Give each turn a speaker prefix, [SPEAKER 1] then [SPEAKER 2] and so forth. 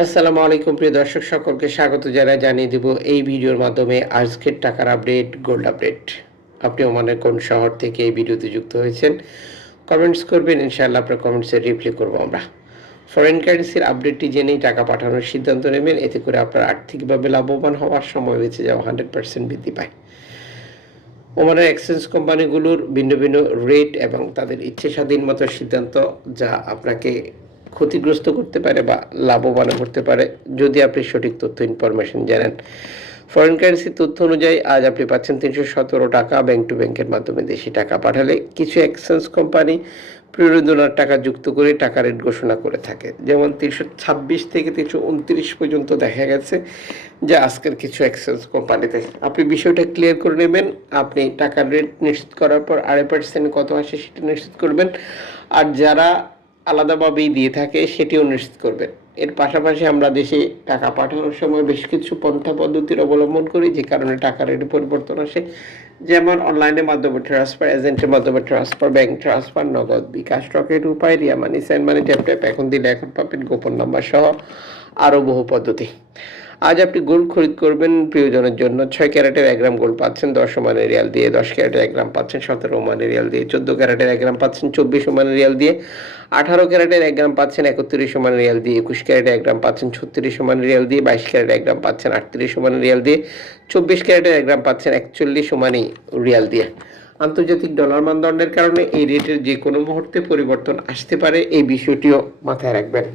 [SPEAKER 1] আসসালামু আলাইকুম, প্রিয় দর্শক সকলকে স্বাগত জানাই, জানিয়ে দেব এই ভিডিওর মাধ্যমে আজকের টাকার আপডেট, গোল্ড আপডেট। আপনি ওমানের কোন শহর থেকে এই ভিডিওতে যুক্ত হয়েছেন কমেন্টস করবেন, ইনশাআল্লাহ আপনার কমেন্টসে রিপ্লাই করব আমরা। ফরেন কারেন্সির আপডেটটি জেনেই টাকা পাঠানোর সিদ্ধান্ত নেবেন, এতে করে আপনার আর্থিকভাবে লাভবান হওয়ার সময় বেঁচে যাওয়া হান্ড্রেড পার্সেন্ট বৃদ্ধি পায়। ওমানের এক্সচেঞ্জ কোম্পানিগুলোর ভিন্ন ভিন্ন রেট এবং তাদের ইচ্ছে স্বাধীন মতো সিদ্ধান্ত যা আপনাকে ক্ষতিগ্রস্ত করতে পারে বা লাভবান করতে পারে। যদি আপনি সঠিক তথ্য ইনফরমেশন জানেন। ফরেন কারেন্সির তথ্য অনুযায়ী আজ আপনি পাচ্ছেন তিনশো সতেরো টাকা ব্যাংক টু ব্যাংকের মাধ্যমে দেশি টাকা পাঠালে। কিছু এক্সচেঞ্জ কোম্পানি প্রয়োজনার টাকা যুক্ত করে টাকা রেট ঘোষণা করে থাকে। যেমন তিনশো ছাব্বিশ থেকে তিনশো উনত্রিশ পর্যন্ত দেখা গেছে যে আজকের কিছু এক্সচেঞ্জ কোম্পানিতে আপনি বিষয়টা ক্লিয়ার করে নেবেন। আপনি টাকার রেট নিশ্চিত করার পর আড়াই পার্সেন্ট কত আসে সেটা নিশ্চিত করবেন। আর যারা আলাদাভাবেই দিয়ে থাকে, সেটিও নিশ্চিত করবেন এর পাশাপাশি আমরা দেশে টাকা পাঠানোর সময় বেশ কিছু পন্থা পদ্ধতির অবলম্বন করি, যে কারণে টাকার একটু পরিবর্তন আসে। যেমন অনলাইনের মাধ্যমে ট্রান্সফার এজেন্টের মাধ্যমে transfer bank transfer Nagad bKash, Rocket Upay Ria money send money tap tap এখন দিলে এখন পাবেন গোপন নাম্বার সহ আরও বহু পদ্ধতি। আজ আপনি গোল্ড খরিদ করবেন প্রিয়জনের জন্য। ছয় ক্যারেটের এক গ্রাম গোল্ড পাচ্ছেন, দশ ওমানের রিয়াল দিয়ে, দশ ক্যারেটের এক গ্রাম পাচ্ছেন, সতেরো ওমানের রিয়াল দিয়ে, চোদ্দ ক্যারেটের এক গ্রাম পাচ্ছেন, চব্বিশ ওমানের রিয়াল দিয়ে, আঠারো ক্যারেটের এক গ্রাম পাচ্ছেন, একত্রিশ ওমানের রিয়াল দিয়ে, একুশ ক্যারেটের এক গ্রাম পাচ্ছেন, ছত্রিশ ওমানের রিয়াল দিয়ে, বাইশ ক্যারেটের এক গ্রাম পাচ্ছেন, আটত্রিশ ওমানের রিয়াল দিয়ে, চব্বিশ ক্যারেটের এক গ্রাম পাচ্ছেন, একচল্লিশ ওমানি রিয়াল দিয়ে। আন্তর্জাতিক ডলার মানদণ্ডের কারণে এই রেটের যে কোনো মুহূর্তে পরিবর্তন আসতে পারে, এই বিষয়টিও মাথায় রাখবেন।